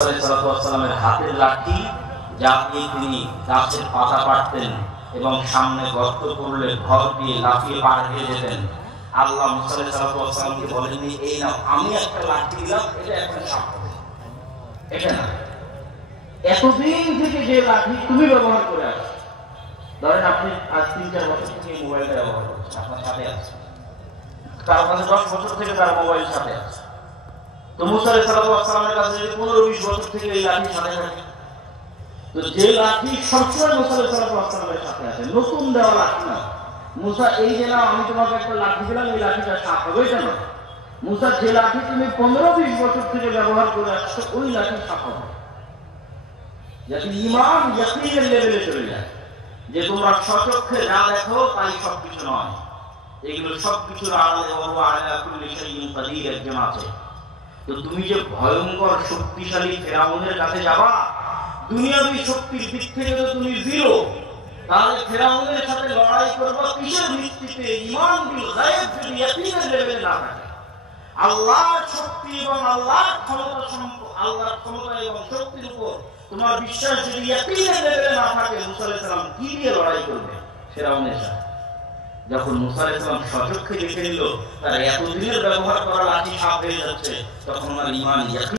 সাল্লাল্লাহু হাতের লাঠি যা দিয়ে তিনি গাছের পাতা পাড়তেন এবং সামনে গর্ত করলে ঘর দিয়ে লাফিয়ে পার হয়ে যেতেন। আল্লাহ মুসা সাল্লাল্লাহু আলাইহি ওয়াসাল্লামকে বলেননি, এই নাও আমি একটা লাঠি দিলাম, এটা এখন সাপ হবে। এটা না, এতদিন থেকে যে লাঠি তুমি ব্যবহার করে আসছো, ধরেন আপনি আজ ৩-৪ বছর থেকে মোবাইলটা ব্যবহার করছেন, আপনার সাথে আছে, তার কাছে ১০ বছর থেকে তার মোবাইল সাথে আছে। তো মুসা সাল্লাল্লাহু আলাইহি ওয়াসাল্লামের কাছে যদি ১৫-২০ বছর থেকে এই লাঠি সাথে থাকে, তো যে লাঠি সবসময় মুসা সাল্লাল্লাহু আলাইহি ওয়াসাল্লামের সাথে আছে, নতুন দেওয়া লাঠি না। মুসা এই যে না আমি তোমাকে একটা লাঠি দিলাম, এই লাঠিটা সাপ হবে, এটা না। মুসা যে লাঠি তুমি ১৫-২০ বছর থেকে ব্যবহার করে আসছো, ওই লাঠি সাপ হবে। যাতে ঈমান ইয়াকিনের লেভেলে চলে যায়, যে তোমরা স্বচক্ষে যা দেখো তাই সবকিছু নয়, এগুলো সবকিছুর আড়ালে ওয়া আলা কুল্লি শাইইন কাদির একজন আছে। তো তুমি যে ভয়ঙ্কর শক্তিশালী ফেরাউনের কাছে যাবা, দুনিয়াবী শক্তির দিক থেকে তো তুমি জিরো, তাহলে ফেরাউনের সাথে লড়াই করবা কিসের ভিত্তিতে? ঈমান বিল গায়ব যদি ইয়াকিনের লেভেলে না থাকে, আল্লাহর শক্তি এবং আল্লাহর ক্ষমতা এবং শক্তির উপর তোমার বিশ্বাস যদি ইয়াকিনের লেভেলে না থাকে, মুসা আলাইহিস সালাম কি দিয়ে লড়াই করবে ফেরাউনের সাথে? যখন মুসা আলাইহিস সালাম সচক্ষে দেখে নিল তার এতদিনের ব্যবহার করা লাঠি সাপ হয়ে যাচ্ছে, তখন ওনার ঈমান